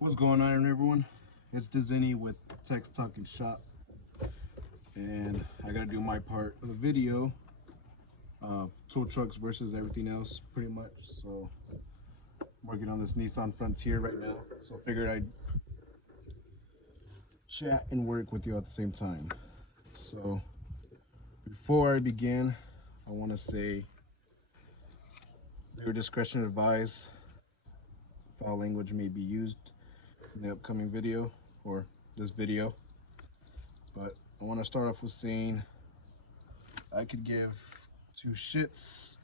What's going on, everyone? It's Dizini with Text Talking Shop, and I gotta do my part of the video of tool trucks versus everything else, pretty much. So I'm working on this Nissan Frontier right now, so I figured I'd chat and work with you at the same time. So before I begin, I want to say your discretion advised. Foul language may be used in the upcoming video or this video, but I want to start off with saying I could give two shits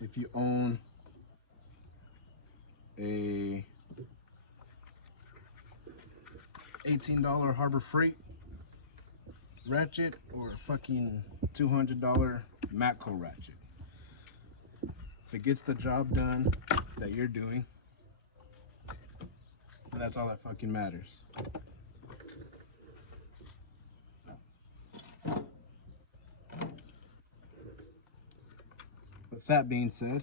if you own a $18 Harbor Freight ratchet or a fucking $200 Matco ratchet. If it gets the job done that you're doing, and that's all that fucking matters. With that being said,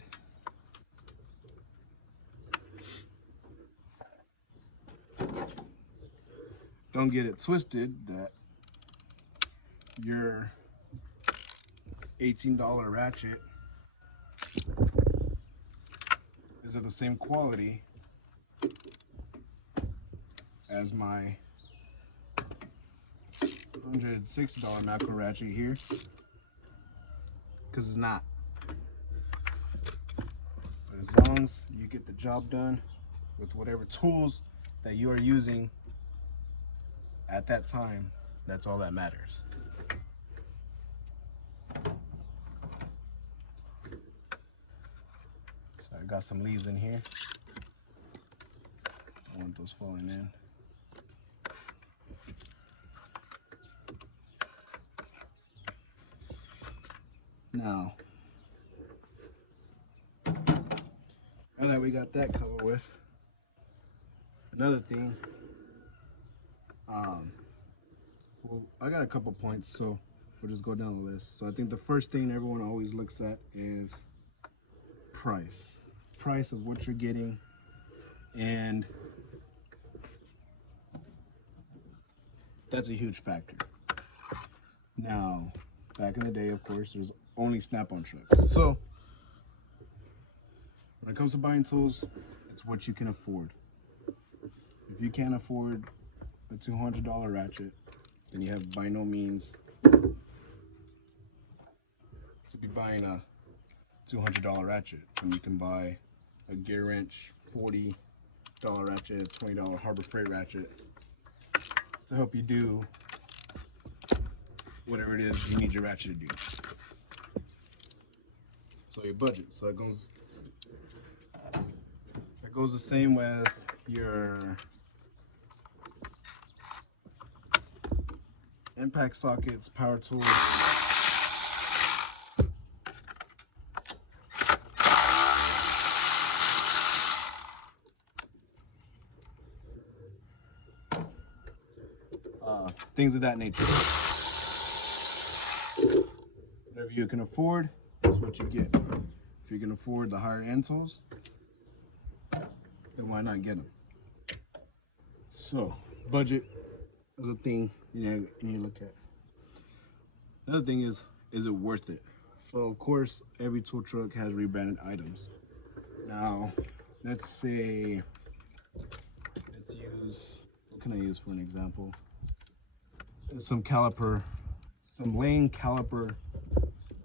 don't get it twisted that your $18 ratchet is of the same quality as my $160 macro ratchet here, because it's not. But as long as you get the job done with whatever tools that you are using at that time, that's all that matters. So I got some leaves in here. Don't want those falling in. Now that we got that covered with, another thing, well, I got a couple points, so we'll just go down the list. So I think the first thing everyone always looks at is price of what you're getting, and that's a huge factor. Now, back in the day, of course, there's only Snap-on trucks. So when it comes to buying tools, it's what you can afford. If you can't afford a $200 ratchet, then you have by no means to be buying a $200 ratchet. And you can buy a gear wrench, $40 ratchet, $20 Harbor Freight ratchet to help you do whatever it is you need your ratchet to do. So your budget. So that goes the same with your impact sockets, power tools. Things of that nature. Whatever you can afford is what you get. If you can afford the higher end tools, then why not get them? So, budget is a thing you need to look at. Another thing is it worth it? So, of course, every tool truck has rebranded items. Now, let's use, what can I use for an example? Some lane caliper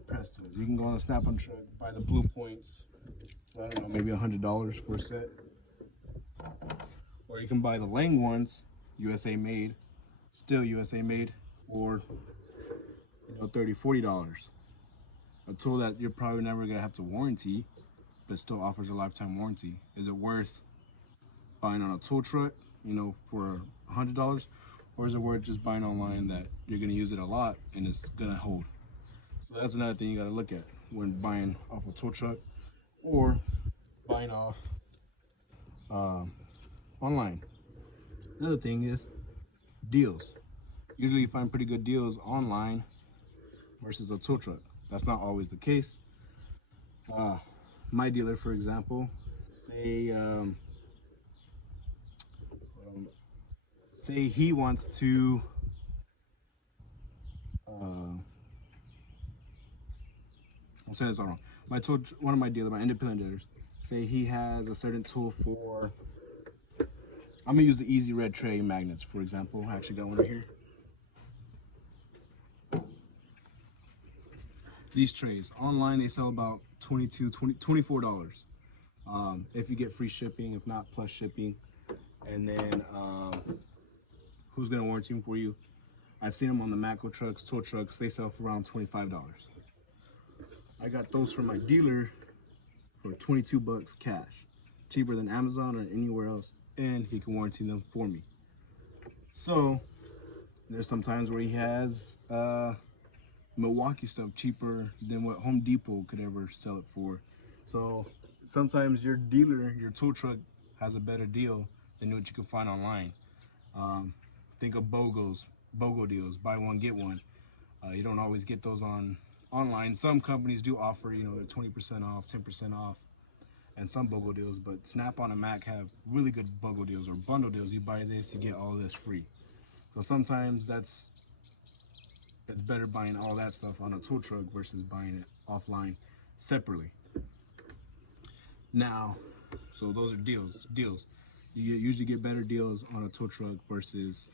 press tools. You can go on a Snap-on truck, buy the blue points, so I don't know, maybe $100 for a set. Or you can buy the Lang ones, USA made, still USA made, for $30, $40. A tool that you're probably never gonna have to warranty, but still offers a lifetime warranty. Is it worth buying on a tool truck, for $100? Or is it worth just buying online that you're gonna use it a lot and it's gonna hold? So that's another thing you gotta look at when buying off a tool truck or buying off online. Another thing is deals. Usually you find pretty good deals online versus a tool truck. That's not always the case. My dealer, for example, say say he wants to I'm saying this all wrong. One of my dealers, my independent dealers, say he has a certain tool for, I'm gonna use the Easy Red tray magnets, for example. I actually got one right here. These trays, online they sell about $24. If you get free shipping, if not plus shipping. And then who's gonna warranty them for you? I've seen them on the Matco trucks, tow trucks, they sell for around $25. I got those from my dealer for 22 bucks cash, cheaper than Amazon or anywhere else, and he can warranty them for me. So there's some times where he has Milwaukee stuff cheaper than what Home Depot could ever sell it for. So sometimes your dealer, your tow truck, has a better deal than what you can find online. Think of BOGO deals, buy one get one. You don't always get those online. Some companies do offer, you know, they're 20% off, 10% off, and some BOGO deals. But Snap-on and Mac have really good BOGO deals or bundle deals. You buy this, you get all this free. So sometimes it's better buying all that stuff on a tow truck versus buying it offline separately. Now, so those are deals. You usually get better deals on a tow truck versus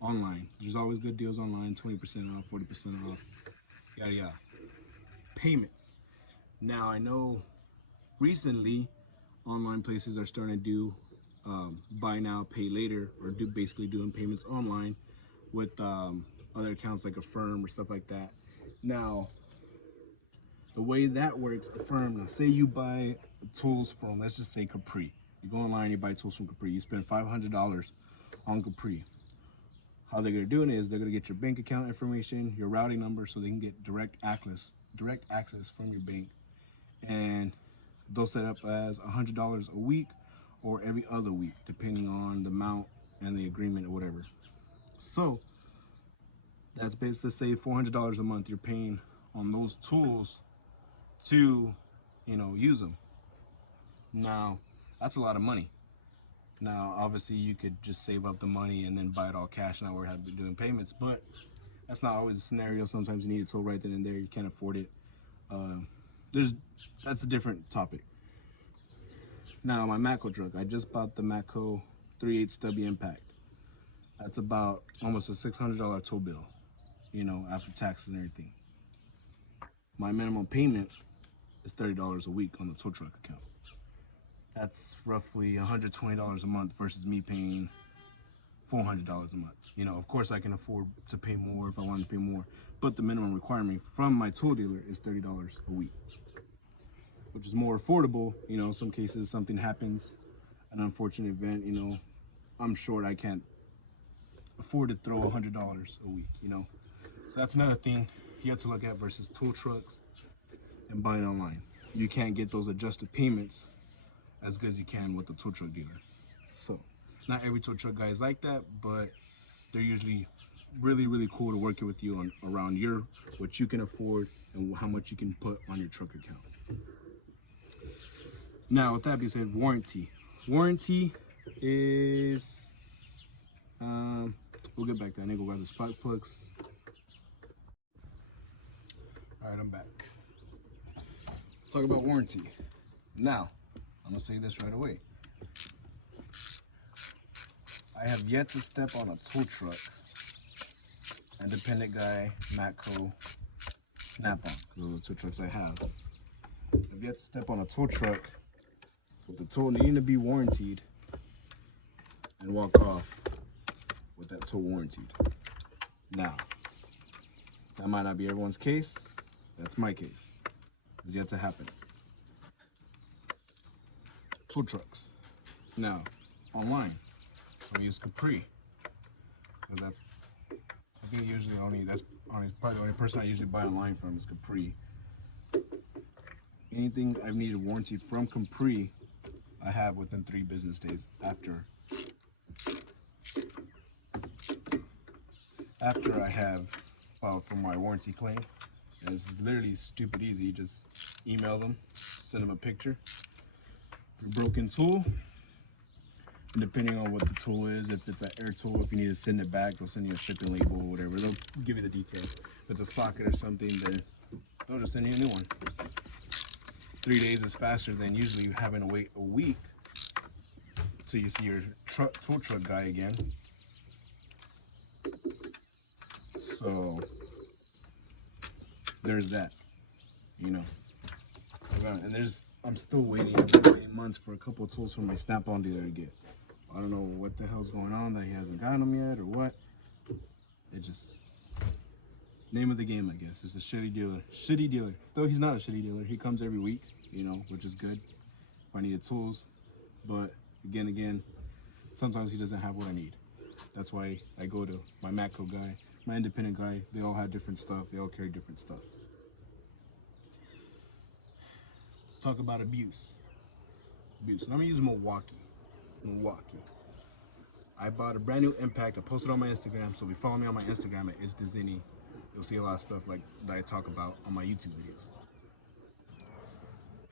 online. There's always good deals online, 20% off, 40% off, yada yada. Payments. Now I know recently online places are starting to do buy now, pay later, or basically doing payments online with other accounts like Affirm or stuff like that. Now, the way that works, Affirm, now say you buy tools from, let's just say Capri. You go online, you buy tools from Capri, you spend $500 on Capri. How they're gonna do it is they're gonna get your bank account information, your routing number, so they can get direct access from your bank. And they'll set up as $100 a week or every other week, depending on the amount and the agreement or whatever. So that's basically, say $400 a month you're paying on those tools to, you know, use them. Now, that's a lot of money. Now, obviously, you could just save up the money and then buy it all cash, not worry about doing payments, but that's not always a scenario. Sometimes you need a tool right then and there. You can't afford it. That's a different topic. Now, my Matco truck, I just bought the Matco 3/8 Stubby Impact. That's about almost a $600 tow bill, you know, after taxes and everything. My minimum payment is $30 a week on the tow truck account. That's roughly $120 a month versus me paying $400 a month. You know, of course I can afford to pay more if I want to pay more, but the minimum requirement from my tool dealer is $30 a week, which is more affordable. You know, in some cases something happens, an unfortunate event, you know, I'm short, I can't afford to throw $100 a week, you know. So that's another thing you have to look at versus tool trucks and buying online. You can't get those adjusted payments as good as you can with the tow truck dealer. So not every tow truck guy is like that, but they're usually really cool to work with you on around what you can afford and how much you can put on your truck account. Now, with that being said, warranty is we'll get back to that. I need to go grab the spark plugs. All right, I'm back. Let's talk about warranty. Now, I'm gonna say this right away. I have yet to step on a tow truck, independent guy, Matco, Snap-on, because those are the two trucks I have. I've yet to step on a tow truck with the tow needing to be warranted and walk off with that tow warranted. Now, that might not be everyone's case. That's my case. It's yet to happen. Tow trucks. Now, online, I use Capri, because probably the only person I usually buy online from is Capri. Anything I've needed warranty from Capri, I have within 3 business days after I have filed for my warranty claim. And it's literally stupid easy. You just email them, send them a picture. Your broken tool, And depending on what the tool is, if it's an air tool, if you need to send it back, they'll send you a shipping label or whatever. They'll give you the details. If it's a socket or something, then they'll just send you a new one. 3 days is faster than usually you having to wait a week till you see your tool truck guy again. So there's that, you know. And I'm still waiting. I've been waiting months for a couple of tools from my Snap-on dealer to get. I don't know what the hell's going on that he hasn't gotten them yet or what. It just, name of the game, I guess. It's a shitty dealer. Shitty dealer. Though he's not a shitty dealer. He comes every week, you know, which is good if I needed tools. But again, sometimes he doesn't have what I need. That's why I go to my Matco guy, my independent guy. They all have different stuff. They all carry different stuff. Let's talk about abuse. And I'm gonna use Milwaukee. I bought a brand new Impact. I posted on my Instagram, so if you follow me on my Instagram at itsdezini, you'll see a lot of stuff like that I talk about on my YouTube videos.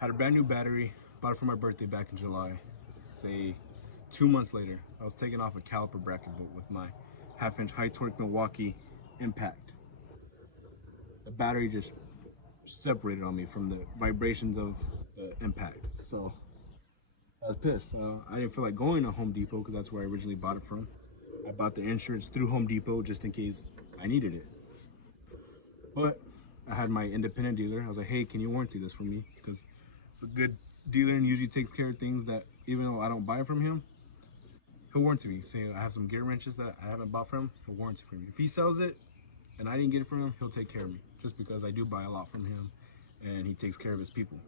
Had a brand new battery. Bought it for my birthday back in July. Say 2 months later, I was taking off a caliper bracket bolt with my 1/2-inch high torque Milwaukee Impact. The battery just separated on me from the vibrations of the impact. So I was pissed. I didn't feel like going to Home Depot because that's where I originally bought it from. I bought the insurance through Home Depot just in case I needed it. But I had my independent dealer. I was like, hey, can you warranty this for me? Because it's a good dealer and usually takes care of things that even though I don't buy from him, he'll warranty me. Say I have some gear wrenches that I haven't bought from him, he'll warranty for me. If he sells it and I didn't get it from him, he'll take care of me. Just because I do buy a lot from him and he takes care of his people.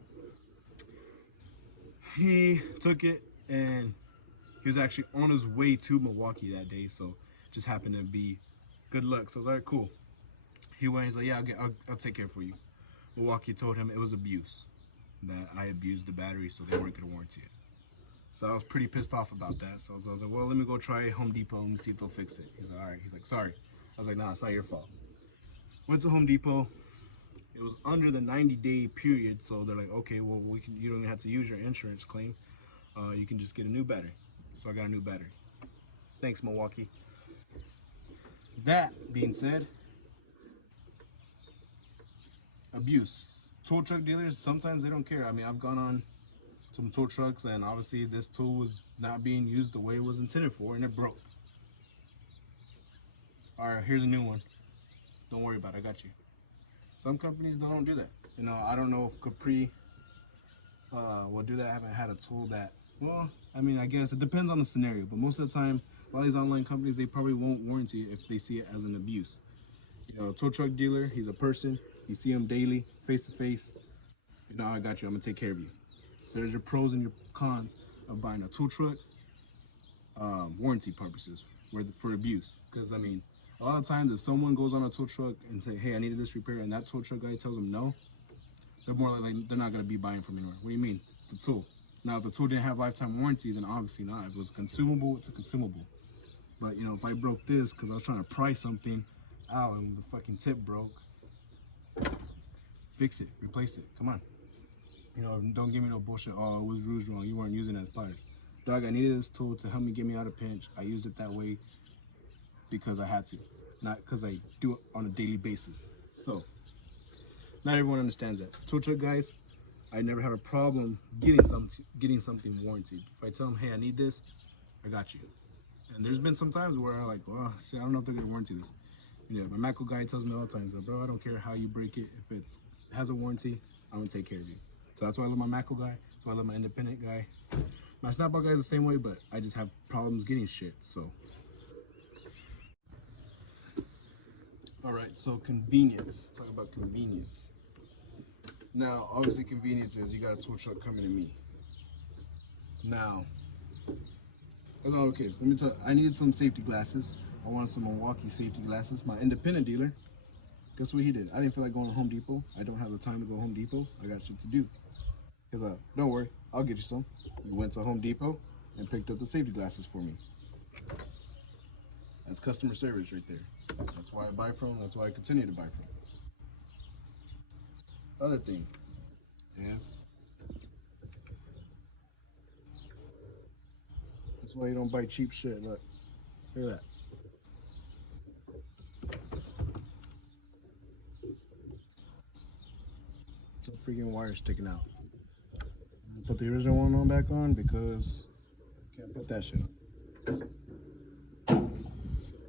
He took it and he was actually on his way to Milwaukee that day, so just happened to be good luck. So I was like, cool. He went, he's like, yeah, I'll take care for you. Milwaukee told him it was abuse, that I abused the battery, so they weren't gonna warranty it. So I was pretty pissed off about that. So I was like, well, let me go try Home Depot and see if they'll fix it. He's like, all right. He's like, sorry. I was like, nah, it's not your fault. Went to Home Depot. It was under the 90-day period, so they're like, okay, well, you don't even have to use your insurance claim. You can just get a new battery. So I got a new battery. Thanks, Milwaukee. That being said, abuse. Tool truck dealers, sometimes they don't care. I mean, I've gone on some tool trucks and obviously this tool was not being used the way it was intended for and it broke. All right, here's a new one. Don't worry about it, I got you. Some companies don't do that. You know, I don't know if Capri will do that. I haven't had a tool that, well, I mean, I guess it depends on the scenario, but most of the time, a lot of these online companies, they probably won't warranty it if they see it as an abuse. You know, a tow truck dealer, he's a person, you see him daily, face to face. You know, I got you, I'm gonna take care of you. So there's your pros and your cons of buying a tool truck, warranty purposes, for abuse. Because I mean, a lot of times if someone goes on a tool truck and say, hey, I needed this repair, and that tool truck guy tells them no, they're more like they're not gonna be buying from anywhere. What do you mean? It's a tool. Now, if the tool didn't have lifetime warranty, then obviously not. If it was consumable, it's a consumable. But you know, if I broke this because I was trying to pry something out and the fucking tip broke, fix it, replace it. Come on. You know, don't give me no bullshit. Oh, it was Rouge wrong. You weren't using it as pliers. Dog, I needed this tool to help me get me out of pinch. I used it that way because I had to, not because I do it on a daily basis. So, not everyone understands that. Tool truck guys, I never have a problem getting something warranted. If I tell them, hey, I need this, I got you. And there's been some times where I'm like, well, shit, I don't know if they're gonna warranty this. You know, my Matco guy tells me all the time, so, bro, I don't care how you break it. If it has a warranty, I'm gonna take care of you. So that's why I love my Matco guy. That's why I love my independent guy. My Snap-on guy is the same way, but I just have problems getting shit, so. All right, so convenience. Let's talk about convenience. Now, obviously convenience is you got a tool truck coming to me. Now, okay, so let me talk. I needed some safety glasses. I wanted some Milwaukee safety glasses. My independent dealer, guess what he did? I didn't feel like going to Home Depot. I don't have the time to go to Home Depot. I got shit to do. He's like, don't worry, I'll get you some. We went to Home Depot and picked up the safety glasses for me. That's customer service right there. That's why I buy from, that's why I continue to buy from. Other thing is, That's why you don't buy cheap shit. Look at that. The freaking wire sticking out. Put the original one on back on because can't put that shit on.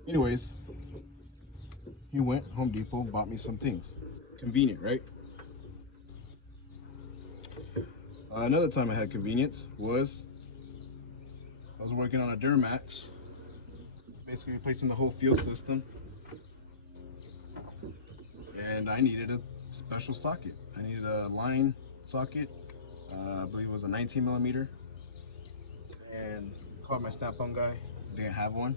Anyways, he went Home Depot, bought me some things. Convenient, right? Another time I had convenience was I was working on a Duramax, basically replacing the whole fuel system, and I needed a special socket. I needed a line socket. I believe it was a 19 millimeter, and called my snap-on guy. Didn't have one.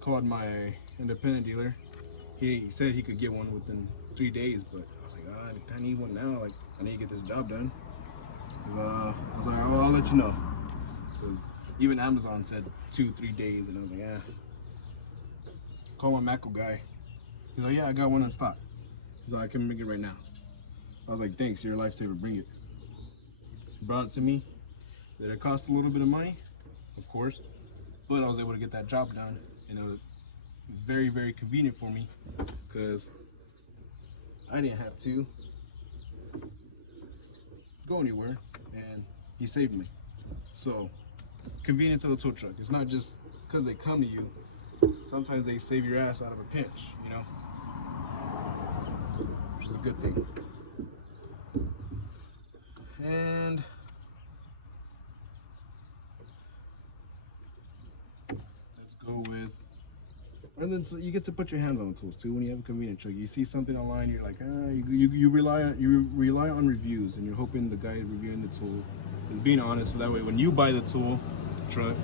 Called my independent dealer. He said he could get one within 3 days, but I was like, I need one now. Like, I need to get this job done. I was like, oh, I'll let you know. Because even Amazon said 2-3 days, and I was like, Call my Macco guy. He's like, yeah, I got one in stock. He's like, I can make it right now. I was like, thanks, you're a lifesaver, bring it. He brought it to me. Did it cost a little bit of money? Of course. But I was able to get that job done, and it was very, very convenient for me because I didn't have to go anywhere, and he saved me. So, convenience of the tow truck. It's not just because they come to you. Sometimes they save your ass out of a pinch, you know, which is a good thing. And let's go with, and then so you get to put your hands on the tools too when you have a convenient truck. You see something online, you're like, you rely on reviews, and you're hoping the guy reviewing the tool is being honest, so that way when you buy the tool truck,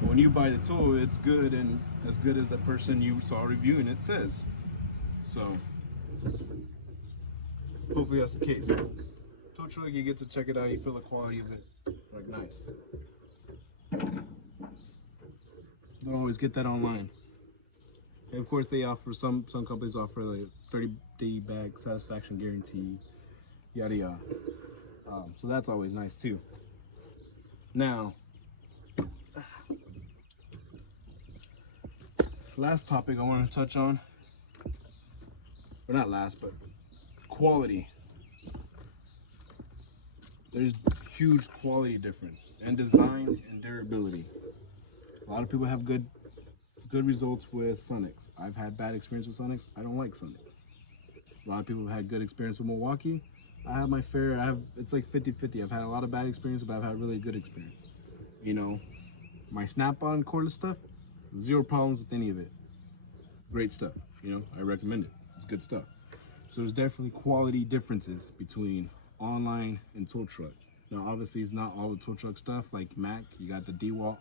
when you buy the tool, it's good and as good as the person you saw reviewing it says. So hopefully that's the case. Tow truck, you get to check it out, you feel the quality of it, like nice. Don't always get that online. And of course, they offer some companies offer like a 30-day bag satisfaction guarantee, yada yada. So that's always nice too. Now, last topic I want to touch on, or not last, but quality. There's huge quality difference in design and durability. A lot of people have good results with Sonics. I've had bad experience with Sonics. I don't like Sonics. A lot of people have had good experience with Milwaukee. I have my fair, it's like 50-50. I've had a lot of bad experience, but I've had really good experience. You know, my snap-on cordless stuff, zero problems with any of it. Great stuff, you know, I recommend it. It's good stuff. So there's definitely quality differences between online and tow truck. Now obviously it's not all the tow truck stuff like Mac. You got the DeWalt.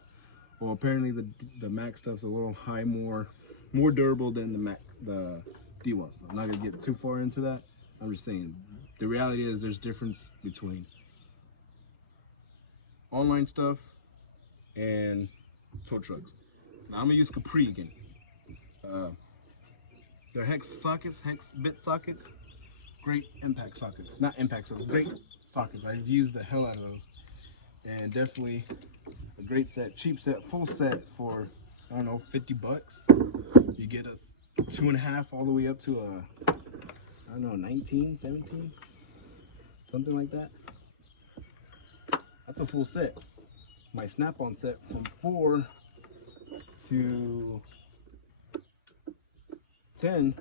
Well, apparently the Mac stuff's a little high, more durable than the DeWalt. So I'm not gonna get too far into that. I'm just saying the reality is there's difference between online stuff and tow trucks. Now I'm gonna use Capri again. Their hex bit sockets, great impact sockets. Not impact sockets, great sockets. I've used the hell out of those. And definitely a great set, cheap set, full set for, I don't know, 50 bucks. You get a 2.5 all the way up to a, I don't know, 19, 17, something like that. That's a full set. My snap-on set from 4 to 10,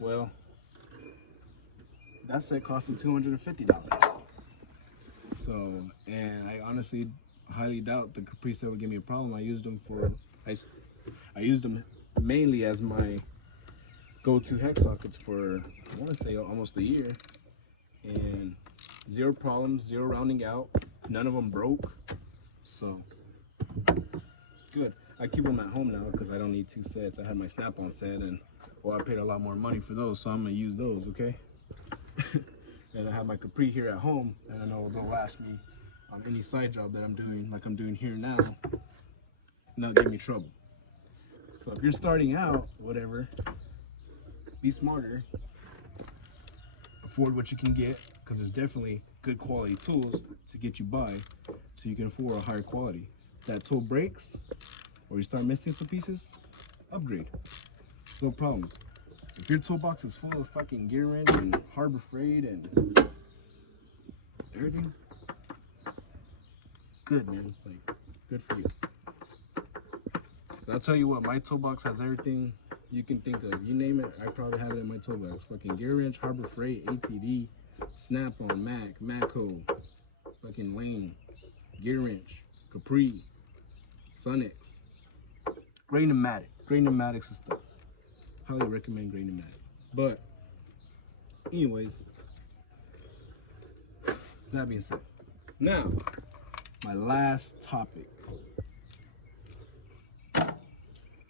well, that set cost me $250. So, and I honestly highly doubt the Capri set would give me a problem. I used them I used them mainly as my go-to hex sockets for, I want to say, almost a year, and zero problems, zero rounding out, none of them broke. So good. I keep them at home now because I don't need 2 sets. I had my snap-on set, and well, I paid a lot more money for those, so I'm gonna use those. Okay. And I have my Capri here at home, and I know they'll last me on any side job that I'm doing, like I'm doing here now, not give me trouble. So if you're starting out, whatever, be smarter, afford what you can get, because there's definitely good quality tools to get you by, so you can afford a higher quality. If that tool breaks, or you start missing some pieces, upgrade. No problems. If your toolbox is full of fucking gear wrench and Harbor Freight and everything, good, man. Like, good for you. But I'll tell you what, my toolbox has everything you can think of. You name it, I probably have it in my toolbox. Fucking gear wrench, Harbor Freight, ATD, Snap-on, Mac, Matco, fucking Lane, gear wrench, Capri, Sunix. Great pneumatic. Great pneumatics and stuff. Highly recommend great pneumatic. But, anyways, that being said, now, my last topic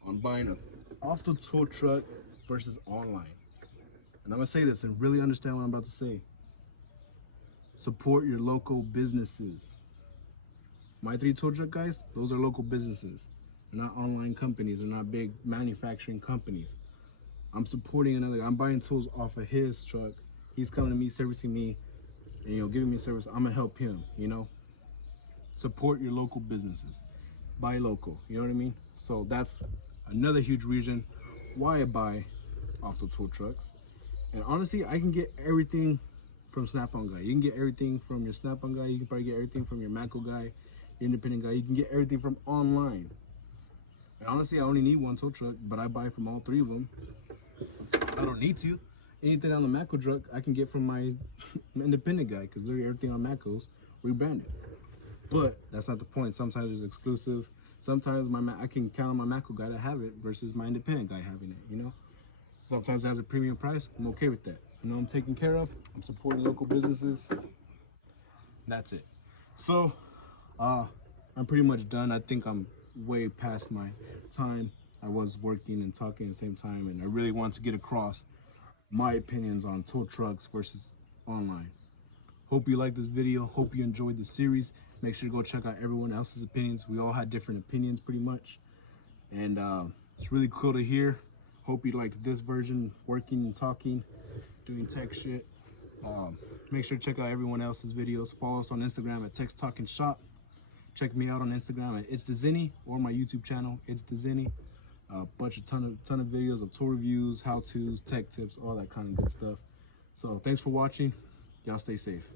on buying an off-the-tool truck versus online. And I'm gonna say this and really understand what I'm about to say. Support your local businesses. My 3 tool truck guys, those are local businesses. They're not online companies. They're not big manufacturing companies. I'm supporting another. I'm buying tools off of his truck. He's coming to me, servicing me, and giving me service. I'm gonna help him. Support your local businesses. Buy local. You know what I mean? So that's another huge reason why I buy off the tool trucks. And honestly, I can get everything from Snap-on guy. You can get everything from your Snap-on guy. You can probably get everything from your Matco guy, your independent guy. You can get everything from online. And honestly, I only need 1 tow truck, but I buy from all 3 of them. I don't need to. Anything on the Matco truck, I can get from my independent guy, because everything on Matco's rebranded. But that's not the point. Sometimes it's exclusive. Sometimes I can count on my Matco guy to have it versus my independent guy having it, Sometimes it has a premium price. I'm okay with that. I'm taken care of. I'm supporting local businesses. That's it. So, I'm pretty much done. I think I'm way past my time. I was working and talking at the same time, and I really want to get across my opinions on tow trucks versus online. Hope you liked this video. Hope you enjoyed the series. Make sure to go check out everyone else's opinions. We all had different opinions pretty much, and it's really cool to hear. Hope you liked this version, working and talking, doing tech shit. Make sure to check out everyone else's videos. Follow us on Instagram at Text Talking Shop. Check me out on Instagram at It's Dezini, or my YouTube channel, It's Dezini. Ton of videos of tour reviews, how-tos, tech tips, all that kind of good stuff. So thanks for watching. Y'all stay safe.